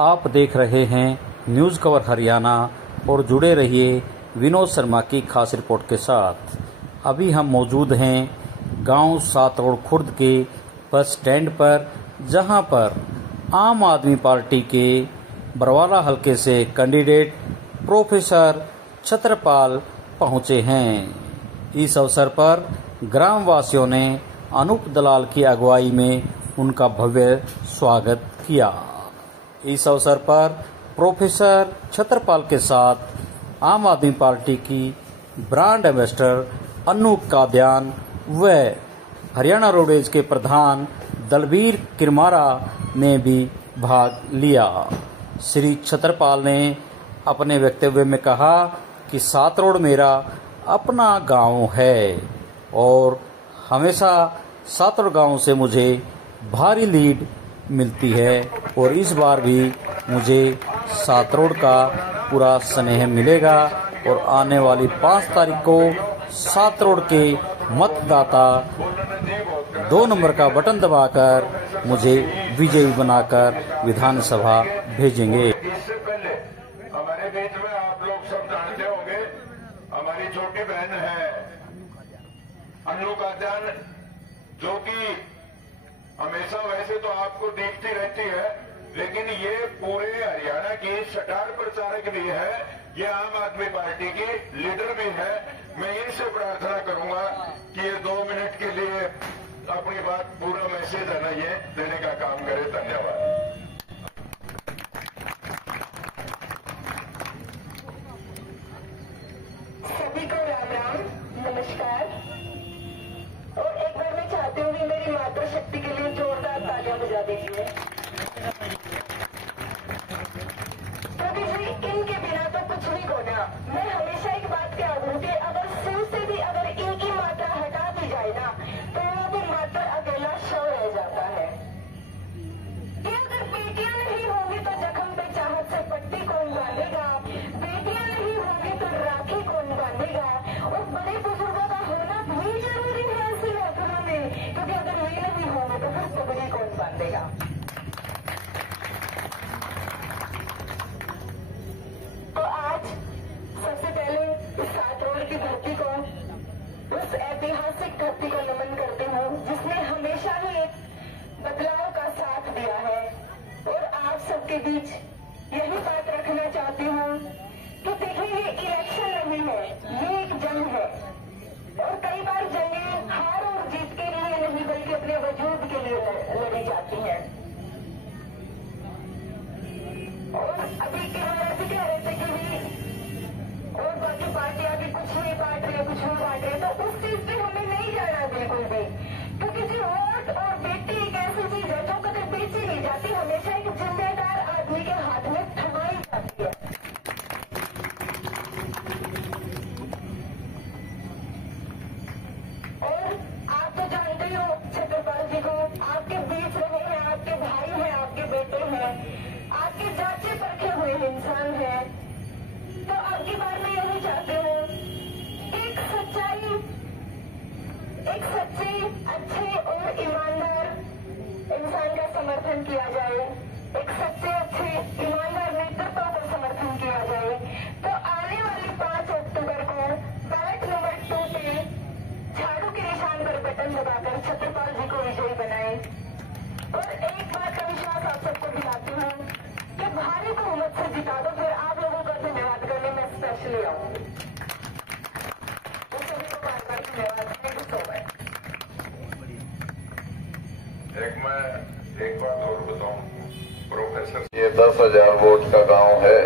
आप देख रहे हैं न्यूज़ कवर हरियाणा और जुड़े रहिए विनोद शर्मा की खास रिपोर्ट के साथ। अभी हम मौजूद हैं गांव सातरोड़ खुर्द के बस स्टैंड पर, जहां पर आम आदमी पार्टी के बरवाला हलके से कैंडिडेट प्रोफेसर छत्रपाल पहुंचे हैं। इस अवसर पर ग्रामवासियों ने अनूप दलाल की अगुवाई में उनका भव्य स्वागत किया। इस अवसर पर प्रोफेसर छत्रपाल के साथ आम आदमी पार्टी की ब्रांड एम्बेसडर अनूप कादियान व हरियाणा रोडवेज के प्रधान दलबीर किरमारा ने भी भाग लिया। श्री छत्रपाल ने अपने वक्तव्य में कहा कि सातरोड़ मेरा अपना गांव है और हमेशा सातरोड़ गांव से मुझे भारी लीड मिलती है और इस बार भी मुझे सातरोड़ का पूरा स्नेह मिलेगा और आने वाली 5 तारीख को सातरोड़ के मतदाता 2 नंबर का बटन दबाकर मुझे विजयी बनाकर विधानसभा भेजेंगे। इससे पहले हमारे बीच में आप लोग सब जानते होंगे, हमारी छोटी बहन है अनु कादियान, जो कि हमेशा वैसे तो आपको देखती रहती है, लेकिन ये पूरे हरियाणा की स्टार प्रचारक भी है, ये आम आदमी पार्टी की लीडर भी है। मैं इनसे प्रार्थना करूंगा कि ये 2 मिनट के लिए अपनी बात पूरा मैसेज है ना ये देने का काम करे। धन्यवाद। सभी को राम राम, नमस्कार। और एक बार मैं चाहती हूँ कि मेरी मातृशक्ति के लिए जोरदार तालियां बजा दीजिए। प्रभु जी, इनके बिना तो कुछ भी होना। मैं हमेशा एक बात कह दूं कि अगर सिर से भी अगर इनकी मात्रा हटा दी जाए ना, तो वो भी मात्र अकेला शव रह जाता है। कि अगर बेटियां नहीं होंगी तो जख्म पे चाहत से पट्टी कौन बांधेगा, बेटियां नहीं होंगी तो राखी कौन बांधेगा। और बड़े बुजुर्गों का होना भी जरूरी है ऐसे महकमा में, क्योंकि अगर वे नहीं होंगे तो फिर पगड़ी कौन बांधेगा। तो आज सबसे पहले इस सातरोड़ की धरती को, उस ऐतिहासिक धरती को नमन करती हूँ जिसने हमेशा ही एक बदलाव का साथ दिया है। और आप सबके बीच यही बात रखना चाहती हूँ कि देखिए, ये इलेक्शन नहीं है, ये एक जंग है। और कई बार जंगें हार और जीत के लिए नहीं बल्कि अपने वजूद के लिए लड़ी जाती हैं। और अभी किराना भी कह रहे थे कि भी और बाकी पार्टियां भी कुछ नहीं बांट रही, कुछ नहीं बांट रही, तो उस चीज पे हमें नहीं जाना बिल्कुल भी, क्योंकि जो वोट और बेटी एक ऐसी चीज है जो कभी बेची नहीं जाती, हमेशा एक जिम्मेदार आदमी के हाथ में थमाई जाती है। और आप तो जानते हो छत्रपाल जी को, आपके बीच रहे हैं, आपके भाई हैं, आपके बेटे हैं, आपके जांचे परखे हुए इंसान हैं। तो अब की बार मैं यही चाहती हूँ, एक सच्चे, अच्छे और ईमानदार इंसान का समर्थन किया जाए, एक सच्चे, अच्छे, ईमानदार नेतृत्व को समर्थन किया जाए। तो आने वाली 5 अक्टूबर को बैलेट नंबर 2 पे झाड़ू के निशान पर बटन दबाकर छत्रपाल जी को विजयी बनाए। और एक बात का विश्वास आप सबको दिलाती हूँ कि भारी बहुमत से जिता दो, फिर आप लोगों का धन्यवाद करने में स्पेशली आऊंगी। तो सभी को बार बार धन्यवाद। Thank you so much. एक बात और बताऊं प्रोफेसर, ये 10,000 वोट का गांव है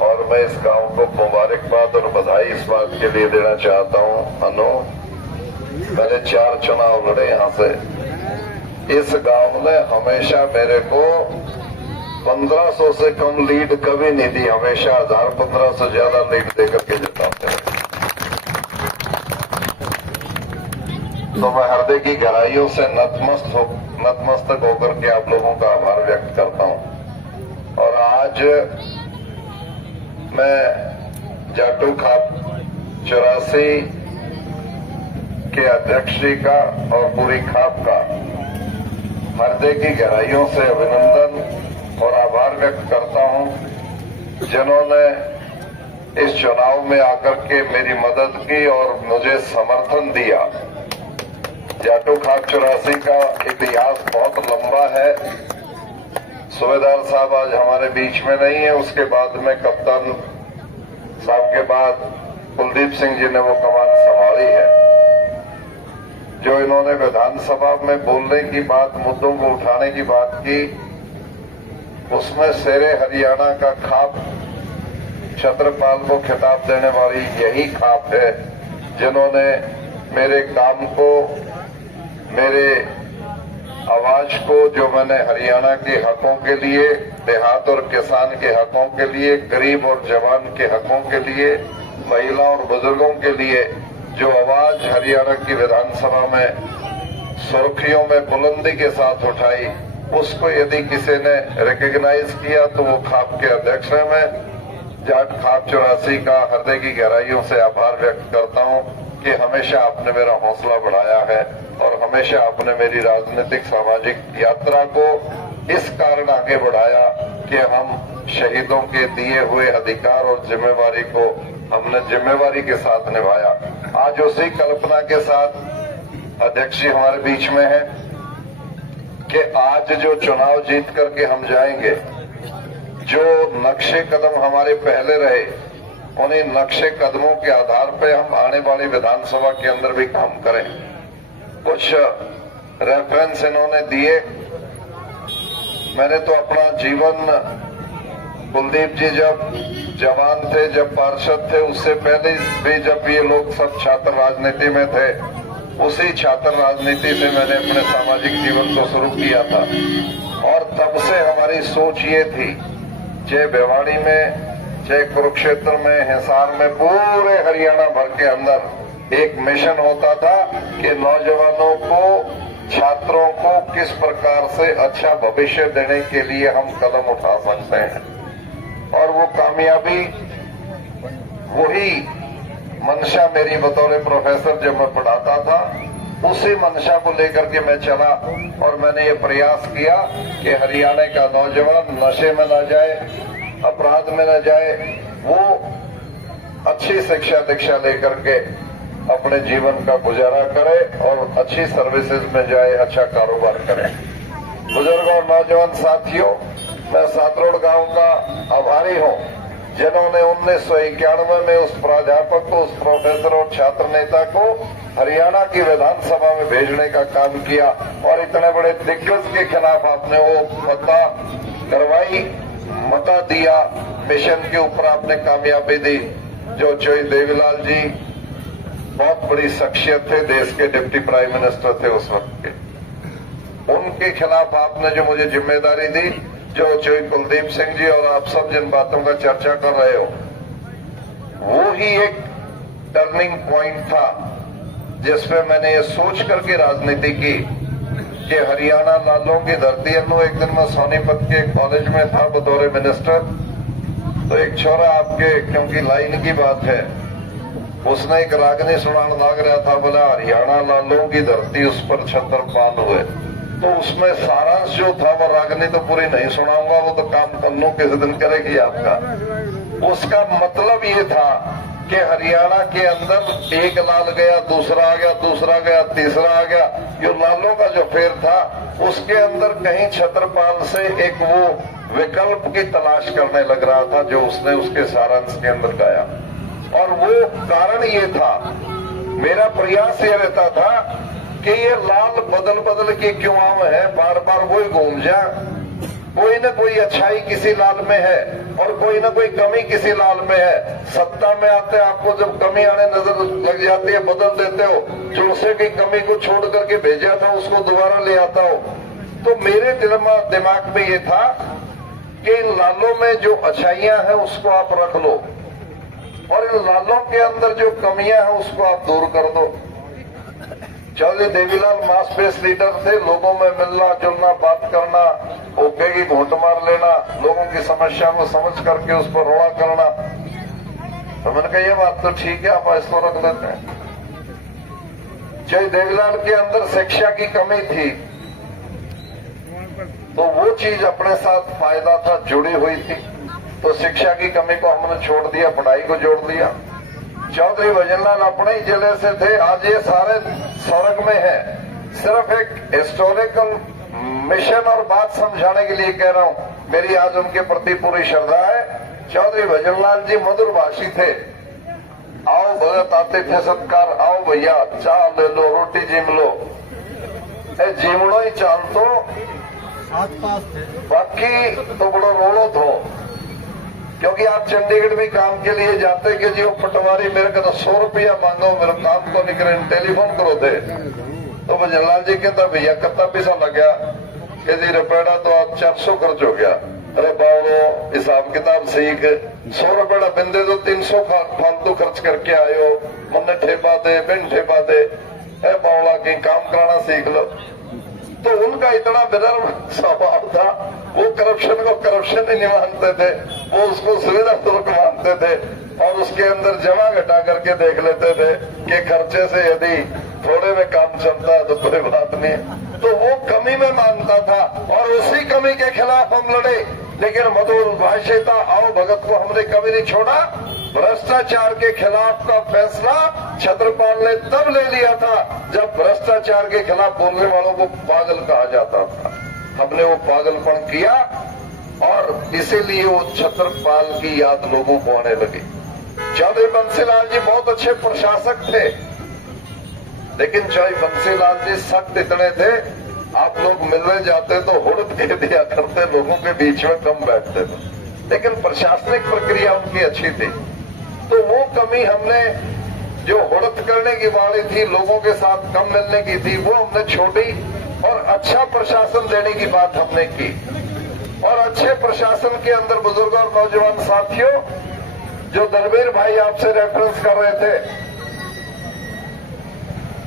और मैं इस गांव को मुबारकबाद और बधाई इस बात के लिए देना चाहता हूं। अनु, मैंने 4 चुनाव लड़े यहाँ से, इस गांव ने हमेशा मेरे को 1500 से कम लीड कभी नहीं दी, हमेशा 1000-1500 ज्यादा लीड देकर के जिताते हैं। तो मैं हृदय की गहराइयों से नतमस्तक होकर के आप लोगों का आभार व्यक्त करता हूं। और आज मैं जाटू खाप 84 के अध्यक्ष जी का और पूरी खाप का हृदय की गहराइयों से अभिनंदन और आभार व्यक्त करता हूं, जिन्होंने इस चुनाव में आकर के मेरी मदद की और मुझे समर्थन दिया। जाटो खाप 84 का इतिहास बहुत लंबा है। सूबेदार साहब आज हमारे बीच में नहीं है, उसके बाद में कप्तान साहब के बाद कुलदीप सिंह जी ने वो कमान संभाली है। जो इन्होंने विधानसभा में बोलने की बात, मुद्दों को उठाने की बात की, उसमें शेरे हरियाणा का खाप छत्रपाल को खिताब देने वाली यही खाप है, जिन्होंने मेरे काम को, मेरे आवाज को, जो मैंने हरियाणा के हकों के लिए, देहात और किसान के हकों के लिए, गरीब और जवान के हकों के लिए, महिला और बुजुर्गों के लिए जो आवाज हरियाणा की विधानसभा में सुर्खियों में बुलंदी के साथ उठाई, उसको यदि किसी ने रिकॉग्नाइज किया तो वो खाप के अध्यक्ष हैं। मैं जाट खाप 84 का हृदय की गहराइयों से आभार व्यक्त करता हूं कि हमेशा आपने मेरा हौसला बढ़ाया है और हमेशा आपने मेरी राजनीतिक सामाजिक यात्रा को इस कारण आगे बढ़ाया कि हम शहीदों के दिए हुए अधिकार और जिम्मेवारी को हमने जिम्मेवारी के साथ निभाया। आज उसी कल्पना के साथ अध्यक्ष जी हमारे बीच में है कि आज जो चुनाव जीत करके हम जाएंगे, जो नक्शे कदम हमारे पहले रहे, उन्हीं नक्शे कदमों के आधार पर हम आने वाली विधानसभा के अंदर भी काम करें। कुछ रेफरेंस इन्होंने दिए। मैंने तो अपना जीवन, कुलदीप जी जब जवान थे, जब पार्षद थे, उससे पहले भी जब ये लोग सब छात्र राजनीति में थे, उसी छात्र राजनीति से मैंने अपने सामाजिक जीवन को शुरू किया था। और तब से हमारी सोच ये थी, चाहे भिवाड़ी में, चाहे कुरुक्षेत्र में, हिसार में, पूरे हरियाणा भर के अंदर एक मिशन होता था कि नौजवानों को, छात्रों को किस प्रकार से अच्छा भविष्य देने के लिए हम कदम उठा सकते हैं। और वो कामयाबी, वही मंशा मेरी बतौर प्रोफेसर जब मैं पढ़ाता था, उसी मंशा को लेकर के मैं चला और मैंने ये प्रयास किया कि हरियाणा का नौजवान नशे में न जाए, अपराध में न जाए, वो अच्छी शिक्षा दीक्षा लेकर के अपने जीवन का गुजारा करे और अच्छी सर्विसेज में जाए, अच्छा कारोबार करे। बुजुर्गों और नौजवान साथियों, मैं सातरोड़ गांव का आभारी हूं, जिन्होंने 1991 में उस प्राध्यापक को, उस प्रोफेसर और छात्र नेता को हरियाणा की विधानसभा में भेजने का काम किया और इतने बड़े दिग्गज के खिलाफ आपने वो फतह करवाई, मता दिया, मिशन के ऊपर आपने कामयाबी दी। जो चोई देवीलाल जी बहुत बड़ी शख्सियत थे, देश के डिप्टी प्राइम मिनिस्टर थे उस वक्त के, उनके खिलाफ आपने जो मुझे जिम्मेदारी दी, जो चोई कुलदीप सिंह जी और आप सब जिन बातों का चर्चा कर रहे हो, वो ही एक टर्निंग पॉइंट था जिसपे मैंने ये सोच करके राजनीति की कि हरियाणा लालों की धरती है। एक दिन मैं सोनीपत के कॉलेज में था बतौर मिनिस्टर, तो एक छोरा आपके, क्योंकि लाइन की बात है, उसने एक रागनी सुनाने लग रहा था, बोला हरियाणा लालों की धरती, उस पर छत्रपाल हुए। तो उसमें सारांश जो था, वो रागनी तो पूरी नहीं सुनाऊंगा, वो तो काम पन्नों किसी दिन करेगी आपका। उसका मतलब ये था कि हरियाणा के अंदर एक लाल गया, दूसरा आ गया, दूसरा गया, तीसरा आ गया, जो लालों का जो फेर था, उसके अंदर कहीं छत्रपाल से एक वो विकल्प की तलाश करने लग रहा था, जो उसने उसके सारांश के अंदर गाया। और वो कारण ये था, मेरा प्रयास ये रहता था कि ये लाल बदल बदल के क्यों आम है, बार बार वही घूम जा, कोई न कोई अच्छाई किसी लाल में है और कोई न कोई कमी किसी लाल में है। सत्ता में आते आपको जब कमी आने नजर लग जाती है, बदल देते हो, जो उसे की कमी को छोड़ करके भेजा था उसको दोबारा ले आता हो। तो मेरे दिमाग में ये था कि इन लालों में जो अच्छाइयां हैं उसको आप रख लो और इन लालों के अंदर जो कमियां हैं उसको आप दूर कर दो। चौधरी देवीलाल मास लीडर थे, लोगों में मिलना जुलना, बात करना, ओके की घूंट मार लेना, लोगों की समस्या को समझ करके उस पर रोड़ा करना। तो मैंने कहा ये बात तो ठीक है, आप इसको रख लेते हैं। चौधरी देवीलाल के अंदर शिक्षा की कमी थी, जो चीज अपने साथ फायदा था जुड़ी हुई थी, तो शिक्षा की कमी को हमने छोड़ दिया, पढ़ाई को जोड़ दिया। चौधरी भजनलाल अपने ही जिले से थे, आज ये सारे स्वर्ग में है। सिर्फ एक हिस्टोरिकल मिशन और बात समझाने के लिए कह रहा हूं, मेरी आज उनके प्रति पूरी श्रद्धा है। चौधरी भजनलाल जी मधुर भाषी थे। आओ भगत आते थे सत्कार, आओ भैया चाह ले लो, रोटी जिम लो, जिमड़ो ही चाल तो बाकी तो बड़ो रोड़ो थो। क्योंकि आप चंडीगढ़ में काम के लिए जाते कि जी वो पटवारी मेरे को तो 100 रुपया मांगो, मेरा काम तो नहीं करे, टेलीफोन करो थे। तो भजनलाल जी कहता भैया कितना पैसा लग गया, कि जी रुपया तो आप 400 खर्च हो गया। अरे बाबो हिसाब किताब सीख, 100 रुपया बिंदे तो 300 फालतू खर्च करके आयो, मन ठेपा दे बिन ठेपा दे, बावला की काम कराना सीख लो। तो उनका इतना विनम्र स्वभाव था, वो करप्शन को करप्शन ही नहीं मानते थे, वो उसको सुविधा पूर्वक मानते थे और उसके अंदर जमा घटा करके देख लेते थे कि खर्चे से यदि थोड़े में काम चलता है तो कोई बात नहीं। तो वो कमी में मानता था और उसी कमी के खिलाफ हम लड़े। लेकिन मधुर भाषिता आओ भगत को हमने कभी नहीं छोड़ा। भ्रष्टाचार के खिलाफ का फैसला छत्रपाल ने तब ले लिया था जब भ्रष्टाचार के खिलाफ बोलने वालों को पागल कहा जाता था। हमने वो पागलपन किया और इसीलिए वो छत्रपाल की याद लोगों को आने लगी। चौधरी बंसीलाल जी बहुत अच्छे प्रशासक थे, लेकिन चौधरी बंसीलाल जी सख्त इतने थे, आप लोग मिलने जाते तो हुड़त कह दिया करते, लोगों के बीच में कम बैठते थे। लेकिन प्रशासनिक प्रक्रिया उनकी अच्छी थी। तो वो कमी हमने जो हुड़त करने की वाली थी, लोगों के साथ कम मिलने की थी, वो हमने छोड़ी और अच्छा प्रशासन देने की बात हमने की। और अच्छे प्रशासन के अंदर बुजुर्ग और नौजवान साथियों, जो दलबीर भाई आपसे रेफरेंस कर रहे थे,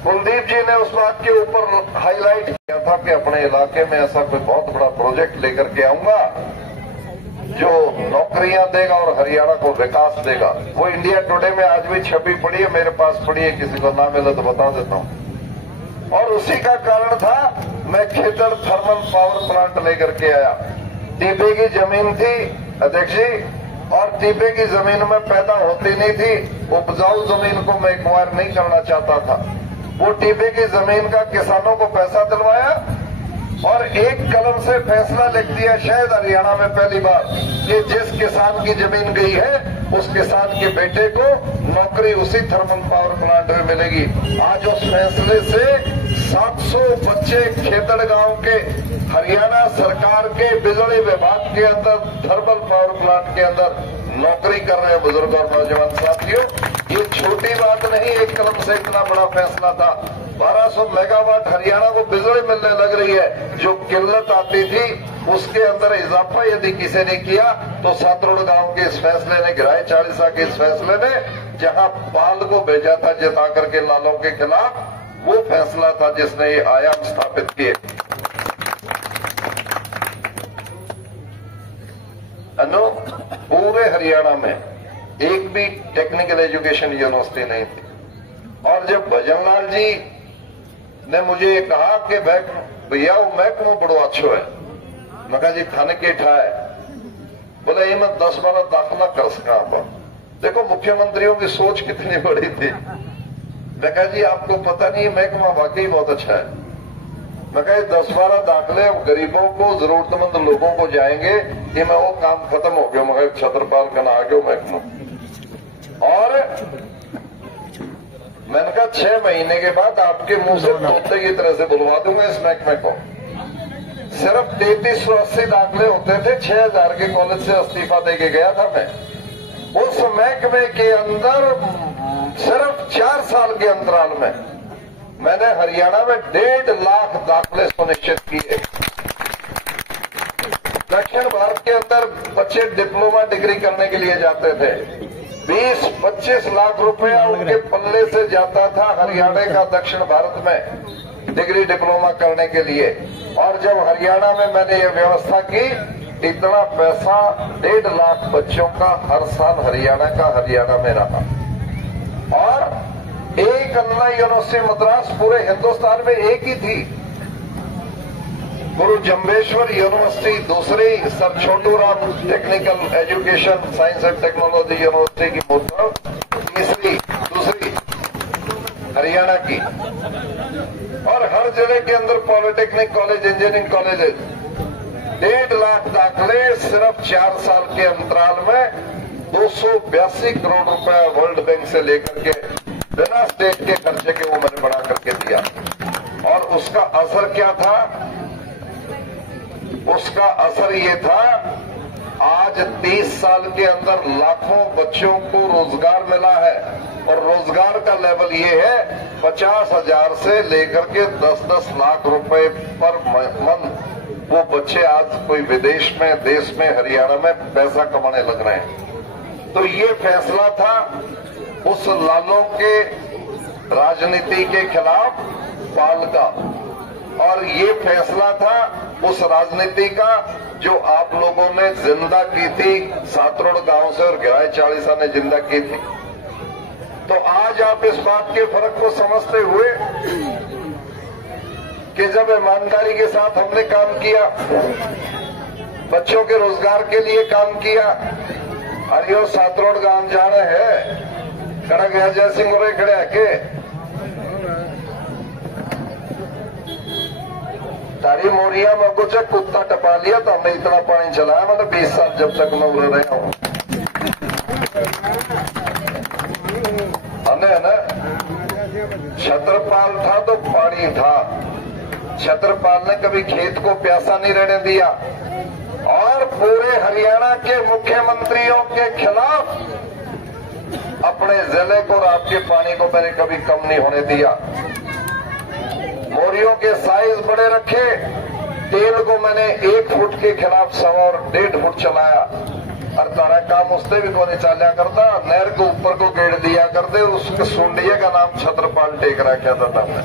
कुलदीप जी ने उस बात के ऊपर हाईलाइट किया था कि अपने इलाके में ऐसा कोई बहुत बड़ा प्रोजेक्ट लेकर के आऊंगा जो नौकरियां देगा और हरियाणा को विकास देगा। वो इंडिया टुडे में आज भी छपी पड़ी है, मेरे पास पड़ी है, किसी को ना मिले तो बता देता हूं। और उसी का कारण था मैं खेतर थर्मल पावर प्लांट लेकर के आया। टीपे की जमीन थी अध्यक्ष जी, और टीपे की जमीन में पैदा होती नहीं थी, उपजाऊ जमीन को मैं एक्वायर नहीं करना चाहता था। वो टीपे की जमीन का किसानों को पैसा दिलवाया और एक कलम से फैसला लिख दिया, शायद हरियाणा में पहली बार, कि जिस किसान की जमीन गई है उस किसान के बेटे को नौकरी उसी थर्मल पावर प्लांट में मिलेगी। आज उस फैसले से 700 बच्चे खेतड़ गांव के हरियाणा सरकार के बिजली विभाग के अंदर थर्मल पावर प्लांट के अंदर नौकरी कर रहे हैं। बुजुर्ग और नौजवान साथियों, ये छोटी बात नहीं, एक कलम से इतना बड़ा फैसला था। 1200 मेगावाट हरियाणा को बिजली मिलने लग रही है। जो किल्लत आती थी उसके अंदर इजाफा यदि किसी ने किया तो सातरोड़ गांव के इस फैसले ने गिराए। 40 के इस फैसले ने, जहां पाल को भेजा था जिता करके लालों के खिलाफ, वो फैसला था जिसने ये आयाम स्थापित किए। पूरे हरियाणा में एक भी टेक्निकल एजुकेशन यूनिवर्सिटी नहीं थी। और जब भजनलाल जी ने मुझे कहा कि भैया वो महकमा बड़ो अच्छो है, मैं कहा जी थाने के ठाए, बोले ये मैं 10-12 दाखिला कर सका। देखो मुख्यमंत्रियों की सोच कितनी बड़ी थी। मैं कहा जी आपको पता नहीं, महकमा वाकई बहुत अच्छा है। मैं कहा 10-12 दाखिले गरीबों को, जरूरतमंद लोगों को जाएंगे, ये मैं वो काम खत्म हो गया। मैं छत्रपाल का ना आ गया महकमा। और मैंने कहा 6 महीने के बाद आपके मुंह से तोते की तरह से बुलवा दूंगा इस महकमे को। सिर्फ 3380 दाखिले होते थे, 6000 के कॉलेज से इस्तीफा देके गया था मैं। उस महकमे के अंदर सिर्फ 4 साल के अंतराल में मैंने हरियाणा में 1.5 लाख दाखिले सुनिश्चित किए। दक्षिण भारत के अंदर बच्चे डिप्लोमा डिग्री करने के लिए जाते थे, 20-25 लाख रुपया उनके पल्ले से जाता था हरियाणा का दक्षिण भारत में डिग्री डिप्लोमा करने के लिए। और जब हरियाणा में मैंने ये व्यवस्था की, इतना पैसा 1.5 लाख बच्चों का हर साल हरियाणा में रहा। और एक अन्ना यूनिवर्सिटी मद्रास पूरे हिंदुस्तान में एक ही थी। गुरु जम्बेश्वर यूनिवर्सिटी दूसरी, sir Chhotu Ram technical education science and technology university की मुद्रा तीसरी, दूसरी हरियाणा की। और हर जिले के अंदर polytechnic college, engineering colleges, 1.5 lakh दाखले सिर्फ 4 साल के अंतराल में 282 करोड़ रुपए वर्ल्ड बैंक से लेकर के बिना स्टेट के खर्चे के वो मैंने बढ़ा करके दिया। और उसका असर क्या था? उसका असर ये था, आज 30 साल के अंदर लाखों बच्चों को रोजगार मिला है। और रोजगार का लेवल ये है 50,000 से लेकर के 10-10 लाख रुपए पर मंथ वो बच्चे आज कोई विदेश में, देश में, हरियाणा में पैसा कमाने लग रहे हैं। तो ये फैसला था उस लालों के राजनीति के खिलाफ पाल का, और ये फैसला था उस राजनीति का जो आप लोगों ने जिंदा की थी, सातरोड़ गांव से और गिराए चालीसा ने जिंदा की थी। तो आज आप इस बात के फर्क को समझते हुए कि जब ईमानदारी के साथ हमने काम किया, बच्चों के रोजगार के लिए काम किया, अरे सातरोड़ गांव जाना है, कड़क अजय सिंह उरे खड़े आके तारी मोरिया में कुछ कुत्ता टपा लिया तो हमने इतना पानी चलाया। मैंने 20 साल जब तक मैं उड़े रहा हूं, है ना। छत्रपाल था तो पानी था। छत्रपाल ने कभी खेत को प्यासा नहीं रहने दिया और पूरे हरियाणा के मुख्यमंत्रियों के खिलाफ अपने जिले को और आपके पानी को मैंने कभी कम नहीं होने दिया। मोरियों के साइज बड़े रखे, तेल को मैंने 1 फुट के खिलाफ 1.25 और 1.5 फुट चलाया और तारा काम उससे भी को नहीं चालिया करता। नहर के ऊपर को गेड़ दिया करते, उसके सुंडिये का नाम छत्रपाल टेक रखा था तमने।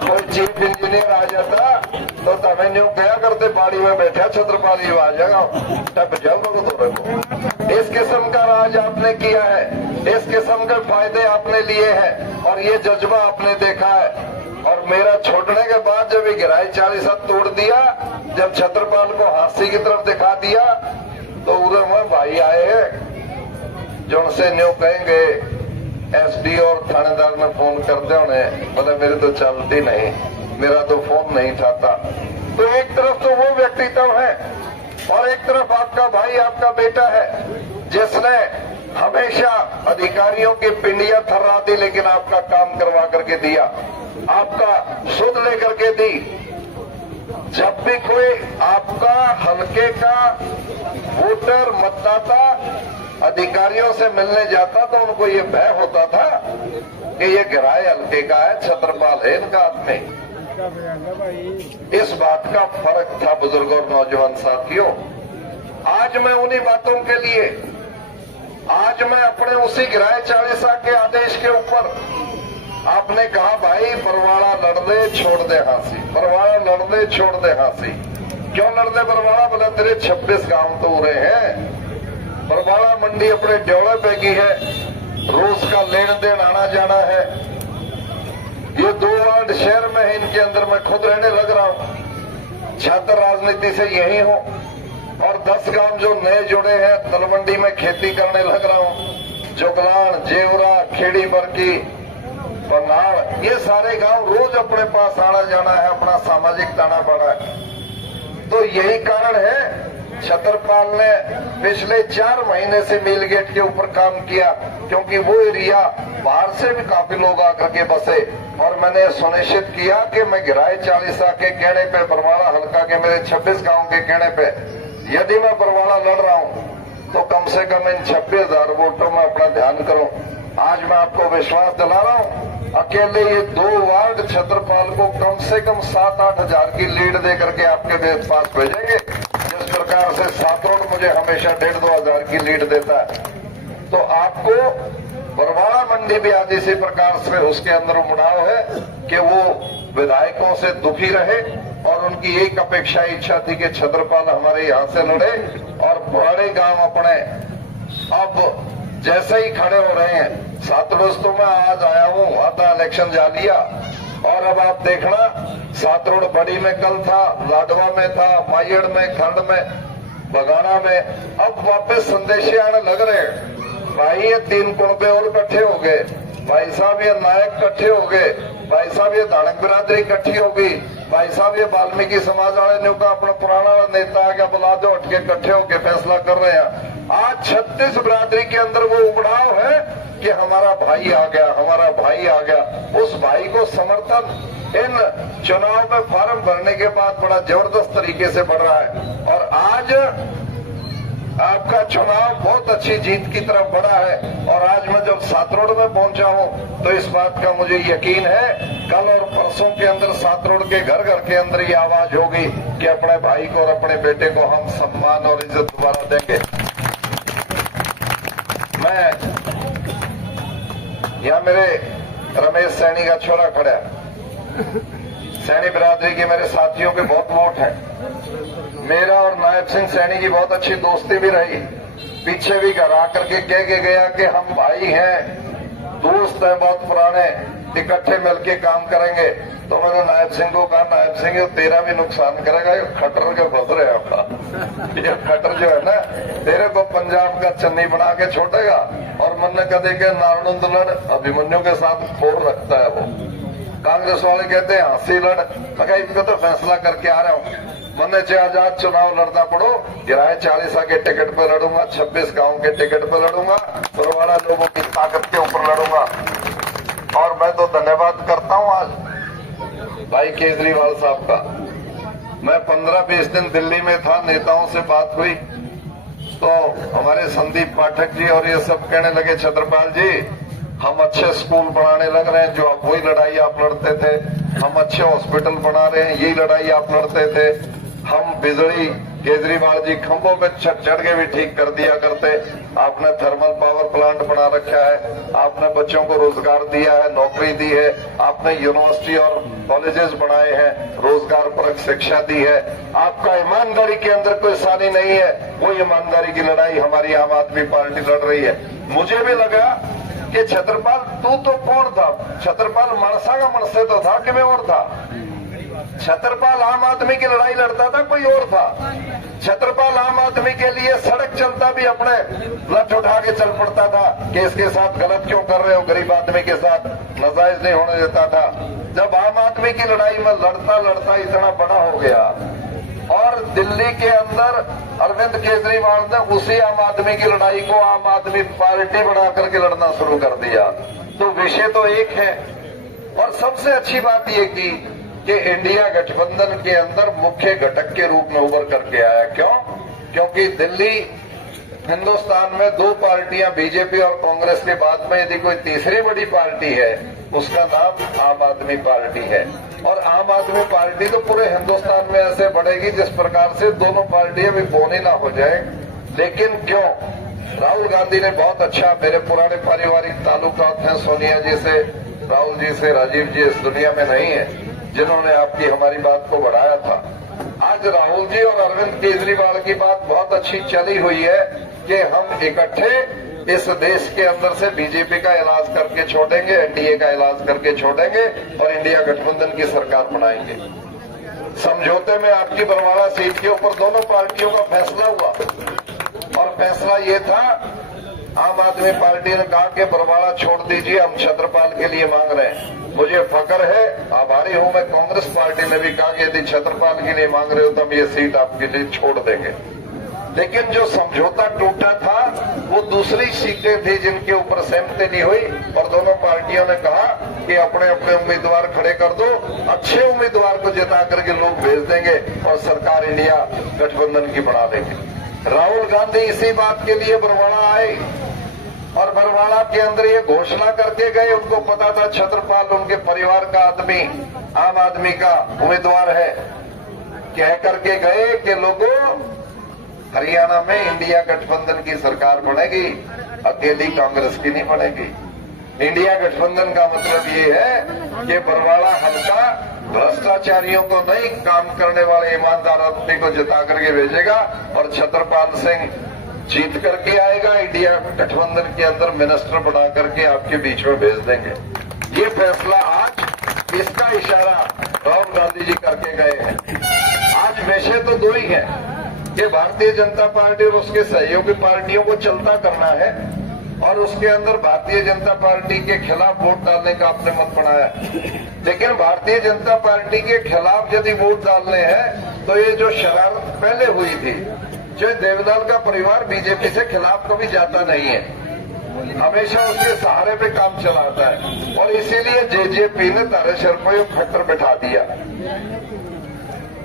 कोई चीफ इंजीनियर आ जाता तो तमें न्यू कहा करते बाड़ी में बैठा छत्रपाल ही आ जाएगा, तब जाओ को। इस किस्म का राज आपने किया है, इस किस्म के फायदे आपने लिए हैं और ये जज्बा आपने देखा है। और मेरा छोड़ने के बाद जब ये गिराई 40 तोड़ दिया, जब छत्रपाल को हाथी की तरफ दिखा दिया तो उधर में भाई आए हैं जो उनसे न्यू कहेंगे एसडी और थानेदार ने फोन करते होने, बोले मेरे तो चलती नहीं, मेरा तो फोन नहीं उठाता। तो एक तरफ तो वो व्यक्तित्व है और एक तरफ आपका भाई, आपका बेटा है जिसने हमेशा अधिकारियों की पिंडियां थर्रा दी लेकिन आपका काम करवा करके दिया, आपका सुध लेकर के दी। जब भी कोई आपका हल्के का वोटर मतदाता अधिकारियों से मिलने जाता तो उनको ये भय होता था कि ये गिराए हल्के का है, छत्रपाल है इनका आदमी। इस बात का फर्क था बुजुर्ग और नौजवान साथियों। आज मैं उन्हीं बातों के लिए, आज मैं अपने उसी गिराए 40 के आदेश के ऊपर, आपने कहा भाई बरवाड़ा लड़ दे छोड़ दे हांसी, बरवाड़ा लड़ दे छोड़ दे हांसी। क्यों लड़ दे बरवाड़ा? बोले तेरे 26 गांव तो उरे हैं, बरवाड़ा मंडी अपने ड्योड़े पे की है, रोज का लेन देन आना जाना है। ये 2 वार्ड शहर में है, इनके अंदर मैं खुद रहने लग रहा हूं, छात्र राजनीति से यही हूं। और 10 गांव जो नए जुड़े हैं, तलवंडी में खेती करने लग रहा हूं, जोगलान, जेवरा, खेड़ी बरकी, बंगाल, ये सारे गांव रोज अपने पास आना जाना है, अपना सामाजिक ताना बाना है। तो यही कारण है छत्रपाल ने पिछले 4 महीने से मील गेट के ऊपर काम किया, क्योंकि वो एरिया बाहर से भी काफी लोग आकर के बसे। और मैंने सुनिश्चित किया कि मैं गिराए 40 के कहने पे, बरवाड़ा हल्का के मेरे 26 गांव के कहने पे, यदि मैं बरवाड़ा लड़ रहा हूं तो कम से कम इन 26,000 वोटों में अपना ध्यान करूं। आज मैं आपको विश्वास दिला रहा हूं, अकेले ये 2 वार्ड छत्रपाल को कम से कम 7-8 हजार की लीड दे करके आपके पास भेजेंगे, जिस प्रकार से सातरोड़ मुझे हमेशा 1.5-2 हजार की लीड देता है। तो आपको बरवाड़ा मंडी भी आज इसी प्रकार से उसके अंदर मुड़ाव है कि वो विधायकों से दुखी रहे और उनकी एक अपेक्षा इच्छा थी कि छत्रपाल हमारे यहां से लड़े और बड़े गांव अपने अब जैसे ही खड़े हो रहे हैं। सात दोस्तों में आज आया हूं, आधा इलेक्शन जा लिया, और अब आप देखना, सातरोड बड़ी में कल था, लाडवा में था, मायड़ में, खंड में, बगाना में, अब वापस संदेशे आने लग रहे हैं। भाई ये 3 कुनबे और इकट्ठे हो गए, भाई साहब ये नायक इकट्ठे हो गए, भाई साहब ये धानक बिरादरी इकट्ठी हो गई, भाई साहब ये वाल्मीकि समाज वाले ने का अपना पुराना नेता आगे बुला दो, हटके इकट्ठे होके फैसला कर रहे हैं। आज 36 बिरादरी के अंदर वो उमड़ाव है कि हमारा भाई आ गया, हमारा भाई आ गया। उस भाई को समर्थन इन चुनाव में फॉर्म भरने के बाद बड़ा जबरदस्त तरीके से बढ़ रहा है और आज आपका चुनाव बहुत अच्छी जीत की तरफ बढ़ा है। और आज मैं जब सातरोड में पहुंचा हूं तो इस बात का मुझे यकीन है, कल और परसों के अंदर सातरोड के घर घर के अंदर ये आवाज होगी कि अपने भाई को और अपने बेटे को हम सम्मान और इज्जत दोबारा देंगे। मैं यहाँ मेरे रमेश सैनी का छोरा खड़ा है, सैनी बिरादरी के मेरे साथियों के बहुत वोट है। मेरा और नायब सिंह सैनी की बहुत अच्छी दोस्ती भी रही, पीछे भी घर आकर के कह के गया कि हम भाई हैं, दोस्त हैं बहुत पुराने, इकट्ठे मिलके काम करेंगे। तो मैंने नायब सिंह को कहा, नायब सिंह ये तेरा भी नुकसान करेगा, ये खट्टर के फंस रहे आपका, ये खट्टर जो है ना तेरे को पंजाब का चन्नी बना के छोड़ेगा और मन ने कदे के नारायण लड़ अभिमन्यु के साथ फोड़ रखता है वो। कांग्रेस वाले कहते हैं हंसी लड़, मैं इनको तो फैसला करके आ रहा हूँ, मैंने 6 आजाद चुनाव लड़ना पड़ो, गिराए 40 के टिकट पे लड़ूंगा, 26 गांव के टिकट पे लड़ूंगा, बरवाड़ा लोगों की ताकत के ऊपर लड़ूंगा। और मैं तो धन्यवाद करता हूं आज भाई केजरीवाल साहब का। मैं 15-20 दिन दिल्ली में था, नेताओं से बात हुई तो हमारे संदीप पाठक जी और ये सब कहने लगे, छत्रपाल जी हम अच्छे स्कूल बनाने लग रहे हैं, जो आप वही लड़ाई आप लड़ते थे, हम अच्छे हॉस्पिटल बना रहे हैं, यही लड़ाई आप लड़ते थे, हम बिजली केजरीवाल जी खंभों पे चढ़ के भी ठीक कर दिया करते, आपने थर्मल पावर प्लांट बना रखा है, आपने बच्चों को रोजगार दिया है, नौकरी दी है, आपने यूनिवर्सिटी और कॉलेजेस बनाए हैं, रोजगार परक शिक्षा दी है, आपका ईमानदारी के अंदर कोई सानी नहीं है। वो ईमानदारी की लड़ाई हमारी आम आदमी पार्टी लड़ रही है। मुझे भी लगा कि छत्रपाल तू तो कौन था, छत्रपाल मनसा का मनसे तो था कि मैं और था, छत्रपाल आम आदमी की लड़ाई लड़ता था कोई और था, छत्रपाल आम आदमी के लिए सड़क चलता भी अपने लठ उठा के चल पड़ता था कि इसके साथ गलत क्यों कर रहे हो, गरीब आदमी के साथ नाजायज नहीं होने देता था। जब आम आदमी की लड़ाई में लड़ता लड़ता इतना बड़ा हो गया और दिल्ली के अंदर अरविंद केजरीवाल ने उसी आम आदमी की लड़ाई को आम आदमी पार्टी बना करके लड़ना शुरू कर दिया। तो विषय तो एक है और सबसे अच्छी बात ये की कि इंडिया गठबंधन के अंदर मुख्य घटक के रूप में उभर करके आया। क्यों? क्योंकि दिल्ली हिंदुस्तान में 2 पार्टियां बीजेपी और कांग्रेस के बाद में यदि कोई तीसरी बड़ी पार्टी है उसका नाम आम आदमी पार्टी है। और आम आदमी पार्टी तो पूरे हिंदुस्तान में ऐसे बढ़ेगी जिस प्रकार से दोनों पार्टियां भी बोनी ना हो जाए। लेकिन क्यों? राहुल गांधी ने बहुत अच्छा, मेरे पुराने पारिवारिक ताल्लुकात हैं सोनिया जी से, राहुल जी से, राजीव जी इस दुनिया में नहीं है जिन्होंने आपकी हमारी बात को बढ़ाया था। आज राहुल जी और अरविंद केजरीवाल की बात बहुत अच्छी चली हुई है कि हम इकट्ठे इस देश के अंदर से बीजेपी का इलाज करके छोड़ेंगे, एनडीए का इलाज करके छोड़ेंगे और इंडिया गठबंधन की सरकार बनाएंगे। समझौते में आपकी बरवाड़ा सीट के ऊपर दोनों पार्टियों का फैसला हुआ और फैसला ये था, आम आदमी पार्टी ने कहा कि बरवाड़ा छोड़ दीजिए, हम छत्रपाल के लिए मांग रहे हैं। मुझे फक्र है, आभारी हूं मैं, कांग्रेस पार्टी ने भी कहा कि यदि छत्रपाल के लिए मांग रहे हो तो हम ये सीट आपके लिए छोड़ देंगे। लेकिन जो समझौता टूटा था वो दूसरी सीटें थी जिनके ऊपर सहमति नहीं हुई और दोनों पार्टियों ने कहा कि अपने अपने उम्मीदवार खड़े कर दो, अच्छे उम्मीदवार को जिता करके लोग भेज देंगे और सरकार इंडिया गठबंधन की बना देंगे। राहुल गांधी इसी बात के लिए बरवाड़ा आए और बरवाड़ा के अंदर ये घोषणा करके गए, उनको पता था छत्रपाल उनके परिवार का आदमी, आम आदमी का उम्मीदवार है, कह करके गए कि लोगों हरियाणा में इंडिया गठबंधन की सरकार बनेगी, अकेली कांग्रेस की नहीं बनेगी। इंडिया गठबंधन का मतलब ये है कि बरवाड़ा हल्का भ्रष्टाचारियों को नहीं, काम करने वाले ईमानदार आदमी को जिता करके भेजेगा और छत्रपाल सिंह जीत करके आएगा, इंडिया गठबंधन के अंदर मिनिस्टर बना करके आपके बीच में भेज देंगे। ये फैसला आज इसका इशारा राहुल गांधी जी करके गए हैं। आज विषय तो दो ही है कि भारतीय जनता पार्टी और उसके सहयोगी पार्टियों को चलता करना है और उसके अंदर भारतीय जनता पार्टी के खिलाफ वोट डालने का आपने मत बनाया। लेकिन भारतीय जनता पार्टी के खिलाफ यदि वोट डालने हैं तो ये जो शरारत पहले हुई थी, जो देवलाल का परिवार बीजेपी से खिलाफ कभी जाता नहीं है, हमेशा उसके सहारे पे काम चलाता है और इसीलिए जेजेपी ने तारे सिर पर फटर बैठा दिया।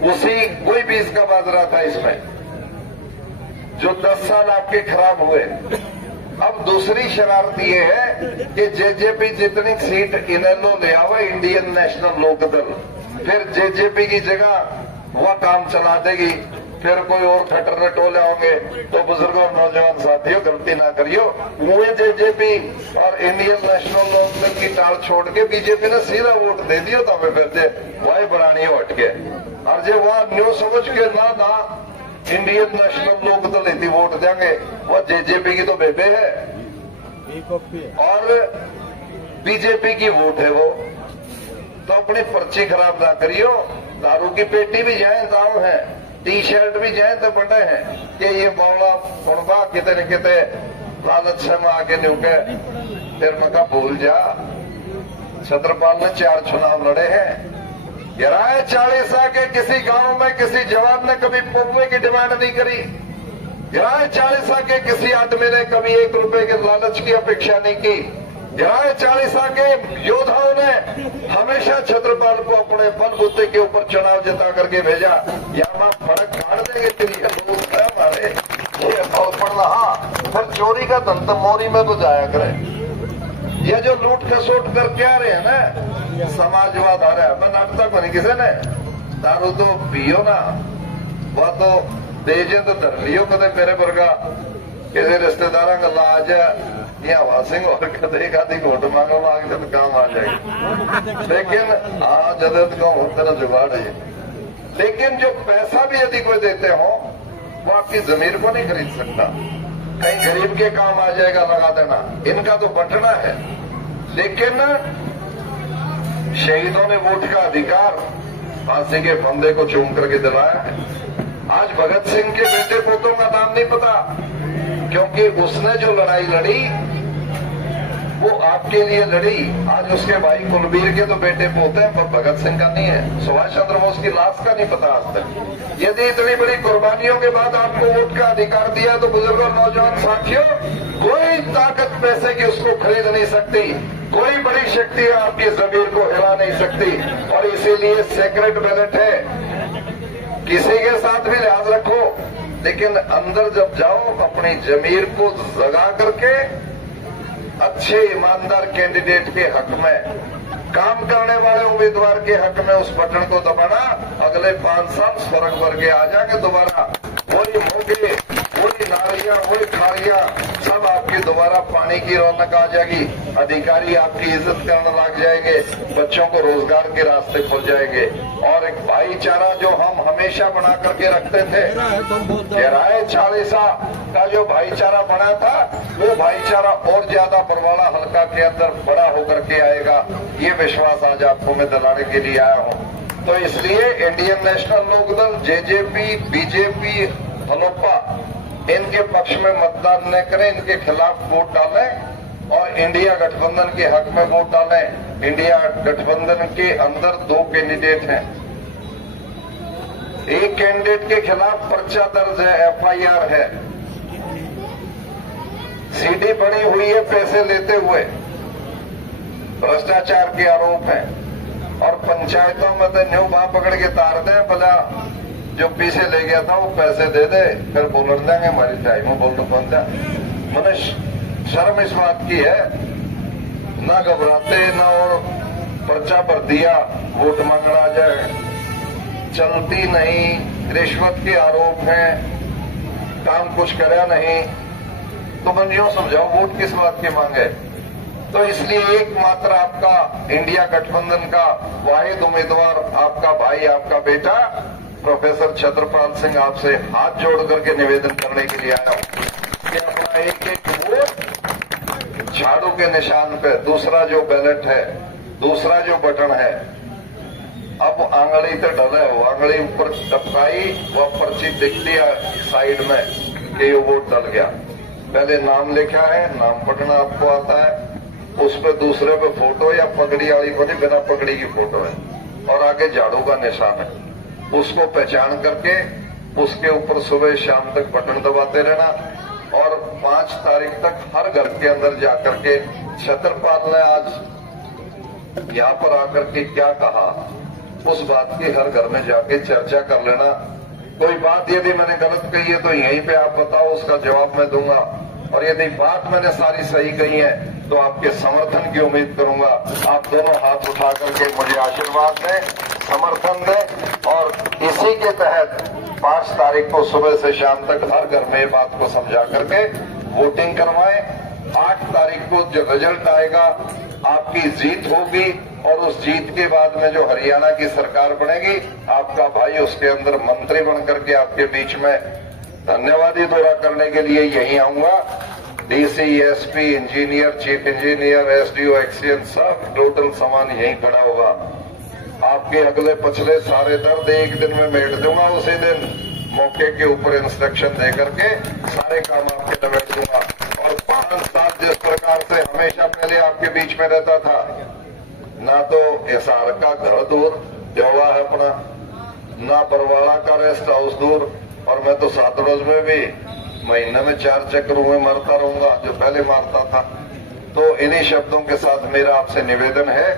उसी कोई भी इसका बाजरा था इसमें, जो 10 साल आपके खराब हुए। अब दूसरी शरारत ये है कि जेजेपी जितनी सीट इनेलो ले आवे इंडियन नेशनल लोकदल, फिर जेजेपी की जगह वह काम चला देगी, फिर कोई और खटर न टोले होंगे। तो बुजुर्गों और नौजवान साथियों, गलती ना करियो। मुझे जेजेपी और इंडियन नेशनल लोकदल की टाल छोड़ के बीजेपी ने सीधा वोट दे दियो तो हमें फिर वही बनानी हट के और जो वहां न्यू समझ के ना इंडियन नेशनल लोकदल इतनी वोट देंगे, वह जेजेपी की तो बेबे है और बीजेपी की वोट है वो। तो अपनी पर्ची खराब ना करियो। दारू की पेटी भी जाए दाम है, टी शर्ट भी जाए तो बड़े हैं कि ये बौला फुड़बा किते न किते लालच से में आके न्यूके। फिर मैं कहा भूल जा, छत्रपाल ने 4 चुनाव लड़े हैं। राय 40 के किसी गांव में किसी जवान ने कभी पौवे की डिमांड नहीं करी। राय 40 के किसी आदमी ने कभी 1 रुपए के लालच की अपेक्षा नहीं की। राय 40 के योद्धाओं ने हमेशा छत्रपाल को अपने बलबूते के ऊपर चुनाव जिता करके भेजा। यहाँ फर्क काट देंगे हमारे पड़ रहा। फिर चोरी का धन मोरी में तो जाया करे। ये जो लूट खसोट करके आ रहे हैं ना, समाजवाद आ रहा है। मैं नाटक बनी किसी ने दारू तो पियो ना, वह तो देजे तो धर लियो। कदे मेरे वर्गा किसी रिश्तेदार का लाज या वासिंग और कदे आदि घोट मांगो मांग तो काम आ जाएगी। लेकिन हाँ जदत का होता ना जुगाड़ है। लेकिन जो पैसा भी यदि कोई देते हो वो आपकी जमीर को नहीं खरीद सकता। कहीं गरीब के काम आ जाएगा, लगा देना। इनका तो बंटना है। लेकिन शहीदों ने वोट का अधिकार फांसी के फंदे को चूम करके दिलाया है। आज भगत सिंह के बेटे पोतों का नाम नहीं पता, क्योंकि उसने जो लड़ाई लड़ी वो आपके लिए लड़ी। आज उसके भाई कुलबीर के तो बेटे पोते हैं, पर भगत सिंह का नहीं है। सुभाष चंद्र बोस की लाश का नहीं पता आज तक। यदि इतनी बड़ी कुर्बानियों के बाद आपको वोट का अधिकार दिया तो बुजुर्गों नौजवान साथियों, कोई ताकत पैसे की उसको खरीद नहीं सकती। कोई बड़ी शक्ति आपकी जमीर को हिला नहीं सकती। और इसीलिए सेक्रेट बैलेट है। किसी के साथ भी लिहाज रखो, लेकिन अंदर जब जाओ अपनी जमीर को जगा करके अच्छे ईमानदार कैंडिडेट के हक में, काम करने वाले उम्मीदवार के हक में उस बटन को दबाना। अगले 5 साल स्वर्ग वर्ग आ जाएंगे दोबारा। वही मौके, वही नारियां, वही खारियां, सब आपकी दोबारा पानी की रौनक आ जाएगी। अधिकारी आपकी इज्जत करने लग जाएंगे, बच्चों को रोजगार के रास्ते खुल जाएंगे। और एक भाईचारा जो हम हमेशा बना करके रखते थे, राय 40 का जो भाईचारा बना था, वो भाईचारा और ज्यादा बरवाड़ा हल्का के अंदर बड़ा होकर के आएगा। ये विश्वास आज आपको मैं दिलाने के लिए आया हूँ। तो इसलिए Indian National Lokdal, JJP, BJP, Halopa, इनके पक्ष में मतदान न करें, इनके खिलाफ वोट डालें और इंडिया गठबंधन के हक में वोट डालें। इंडिया गठबंधन के अंदर 2 कैंडिडेट हैं। एक कैंडिडेट के खिलाफ पर्चा दर्ज है, FIR है, सीडी बनी हुई है पैसे लेते हुए, भ्रष्टाचार के आरोप हैं। और पंचायतों में तो न्यू वहां पकड़ के तार दें, भला जो पीछे ले गया था वो पैसे दे दे, फिर बोलने देंगे हमारी टाइम में बोल तो बंद है। मैंने शर्म इस बात की है, ना घबराते ना और पर्चा भर दिया वोट मांगना जाए, चलती नहीं। रिश्वत के आरोप हैं, काम कुछ करा नहीं, तो बंदियों समझाओ वोट किस बात के मांगे। तो इसलिए एकमात्र आपका इंडिया गठबंधन का वाहिद उम्मीदवार आपका भाई, आपका बेटा प्रोफेसर छत्रपाल सिंह आपसे हाथ जोड़ करके निवेदन करने के लिए आया हूं कि अपना एक वोट झाड़ू के निशान पे, दूसरा जो बैलेट है, दूसरा जो बटन है, अब आंगली तो डले हो, आंगली ऊपर टपकाई, वह पर्ची दिखती है साइड में कि वो वोट डल गया। पहले नाम लिखा है, नाम पढ़ना आपको आता है, उस पर दूसरे पे फोटो या पगड़ी वाली बनी, बिना पगड़ी की फोटो है, और आगे झाड़ू का निशान है। उसको पहचान करके उसके ऊपर सुबह शाम तक बटन दबाते रहना, और 5 तारीख तक हर घर के अंदर जाकर के छत्रपाल ने आज यहाँ पर आकर के क्या कहा, उस बात की हर घर में जाके चर्चा कर लेना। कोई बात यदि मैंने गलत कही है तो यहीं पे आप बताओ, उसका जवाब मैं दूंगा, और यदि बात मैंने सारी सही कही है तो आपके समर्थन की उम्मीद करूंगा। आप दोनों हाथ उठा करके मुझे आशीर्वाद दें, समर्थन दें, और इसी के तहत 5 तारीख को सुबह से शाम तक हर घर में ये बात को समझा करके वोटिंग करवाएं। 8 तारीख को जो रिजल्ट आएगा आपकी जीत होगी, और उस जीत के बाद में जो हरियाणा की सरकार बनेगी, आपका भाई उसके अंदर मंत्री बन करके आपके बीच में धन्यवादी दौरा करने के लिए यहीं आऊंगा। DC, SP, engineer, chief engineer, SDO, XEN, सब टोटल सामान यहीं पड़ा होगा। आपके अगले पछले सारे दर्द एक दिन में मेट दूंगा, उसी दिन मौके के ऊपर इंस्ट्रक्शन दे करके सारे काम आपके निबेट दूंगा। और 5 साल जिस प्रकार से हमेशा पहले आपके बीच में रहता था, ना तो हिसार का घर दूर देवा है अपना, ना बरवाड़ा का रेस्ट हाउस दूर, और मैं तो 7 रोज में भी महीने में 4 चक्करों में मारता रहूंगा जो पहले मारता था। तो इन्हीं शब्दों के साथ मेरा आपसे निवेदन है,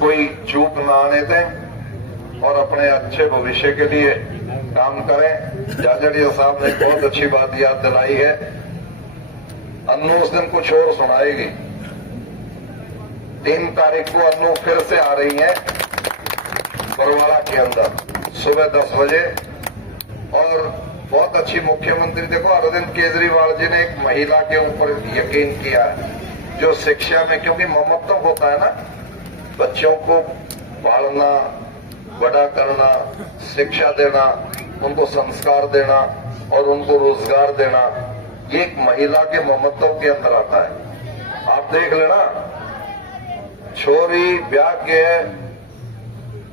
कोई चूक ना आने दें और अपने अच्छे भविष्य के लिए काम करें। जाजड़िया साहब ने बहुत अच्छी बात याद दिलाई है। अन्नू उस दिन कुछ और सुनाएगी। 3 तारीख को अन्नू फिर से आ रही है बरवाड़ा के अंदर सुबह 10 बजे, और बहुत अच्छी मुख्यमंत्री। देखो, अरविंद केजरीवाल जी ने एक महिला के ऊपर यकीन किया है, जो शिक्षा में, क्योंकि ममत्व होता है ना, बच्चों को पालना, बड़ा करना, शिक्षा देना, उनको संस्कार देना और उनको रोजगार देना, ये एक महिला के ममत्व के अंदर आता है। आप देख लेना, छोरी ब्याह के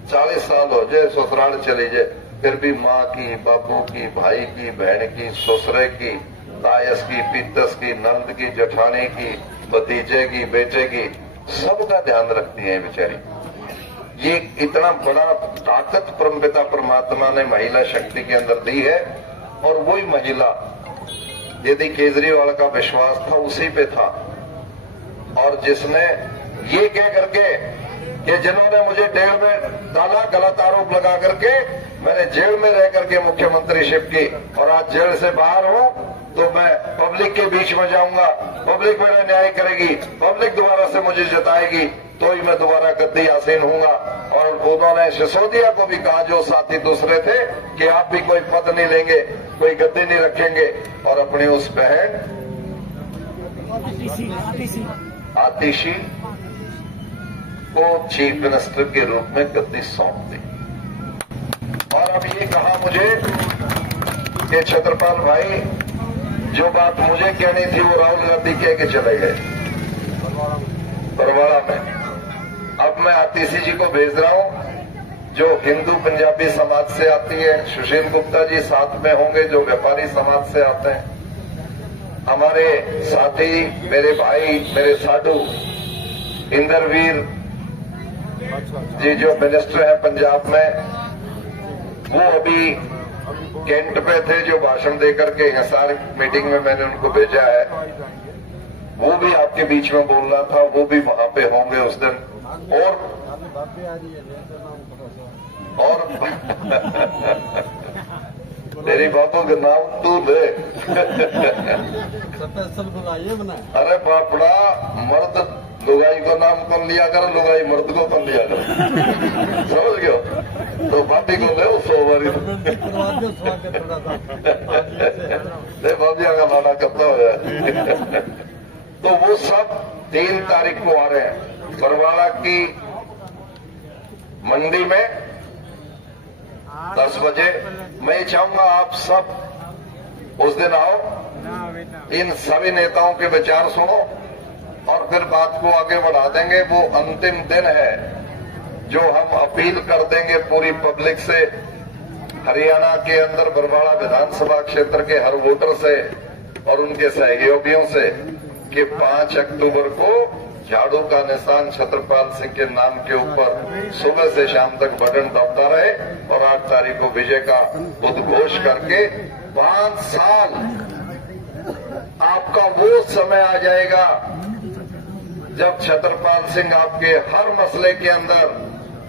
40 साल हो जाए, ससुराल चली जाए, फिर भी माँ की, बापू की, भाई की, बहन की, ससुरे की, तायस की, पितस की, नंद की, जेठानी की, भतीजे की, बेटे की, सबका ध्यान रखती है बेचारी। ये इतना बड़ा ताकत परमपिता परमात्मा ने महिला शक्ति के अंदर दी है। और वही महिला, यदि केजरीवाल का विश्वास था उसी पे था, और जिसने ये कह करके कि जिन्होंने मुझे जेल में डाला, गलत आरोप लगा करके, मैंने जेल में रह करके मुख्यमंत्रीशिप की, और आज जेल से बाहर हूं तो मैं पब्लिक के बीच में जाऊंगा, पब्लिक मेरा न्याय करेगी, पब्लिक दोबारा से मुझे जिताएगी, तो ही मैं दोबारा गद्दी आसीन हूंगा। और उन्होंने सिसोदिया को भी कहा, जो साथी दूसरे थे, कि आप भी कोई पद नहीं लेंगे, कोई गद्दी नहीं रखेंगे, और अपनी उस बहन आतिशी को चीफ मिनिस्टर के रूप में गद्दी सौंप दी। और अब ये कहा मुझे कि छत्रपाल भाई, जो बात मुझे कहनी थी वो राहुल गांधी कह के चले गए बरवाड़ा में। अब मैं आतिशी जी को भेज रहा हूं, जो हिंदू पंजाबी समाज से आती है। सुशील गुप्ता जी साथ में होंगे, जो व्यापारी समाज से आते हैं। हमारे साथी, मेरे भाई, मेरे साधु इंद्रवीर जी, जो मिनिस्टर है पंजाब में, वो अभी कैंट पे थे, जो भाषण देकर के हिसार मीटिंग में मैंने उनको भेजा है। वो भी आपके बीच में बोल रहा था, वो भी वहां पे होंगे उस दिन। और तेरी बातों के नाम तू ले। अरे बापड़ा, मर्द लुगाई को नाम कौन लिया कर, लुगाई मर्द को कौन लिया कर, समझ गयो? तो पार्टी को ले 100 बारी भाभिया का लाना करता हो। तो वो सब 3 तारीख को आ रहे हैं बरवाड़ा की मंडी में 10 बजे। मैं चाहूंगा आप सब उस दिन आओ, इन सभी नेताओं के विचार सुनो और फिर बात को आगे बढ़ा देंगे। वो अंतिम दिन है जो हम अपील कर देंगे पूरी पब्लिक से, हरियाणा के अंदर बरवाड़ा विधानसभा क्षेत्र के हर वोटर से और उनके सहयोगियों से कि 5 अक्टूबर को झाड़ू का निशान छत्रपाल सिंह के नाम के ऊपर सुबह से शाम तक बटन दबता रहे और 8 तारीख को विजय का उद्घोष करके 5 साल आपका वो समय आ जाएगा जब छत्रपाल सिंह आपके हर मसले के अंदर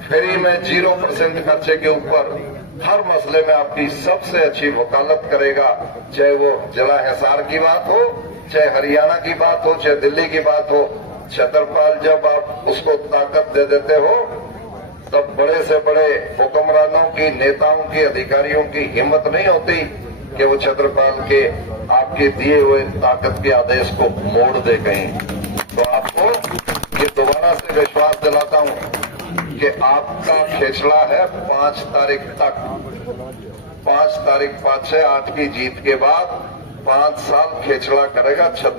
फ्री में 0% खर्चे के ऊपर हर मसले में आपकी सबसे अच्छी वकालत करेगा। चाहे वो जिला हिसार की बात हो, चाहे हरियाणा की बात हो, चाहे दिल्ली की बात हो, छत्रपाल जब आप उसको ताकत दे देते हो तब बड़े से बड़े हुक्मरानों की, नेताओं की, अधिकारियों की हिम्मत नहीं होती कि वो छत्रपाल के आपके दिए हुए ताकत के आदेश को मोड़ दे कहीं। तो आपको ये दोबारा से विश्वास दिलाता हूं कि आपका खेचड़ा है 5 तारीख तक। 5 तारीख 5 से 8 की जीत के बाद 5 साल खेचड़ा करेगा छत्र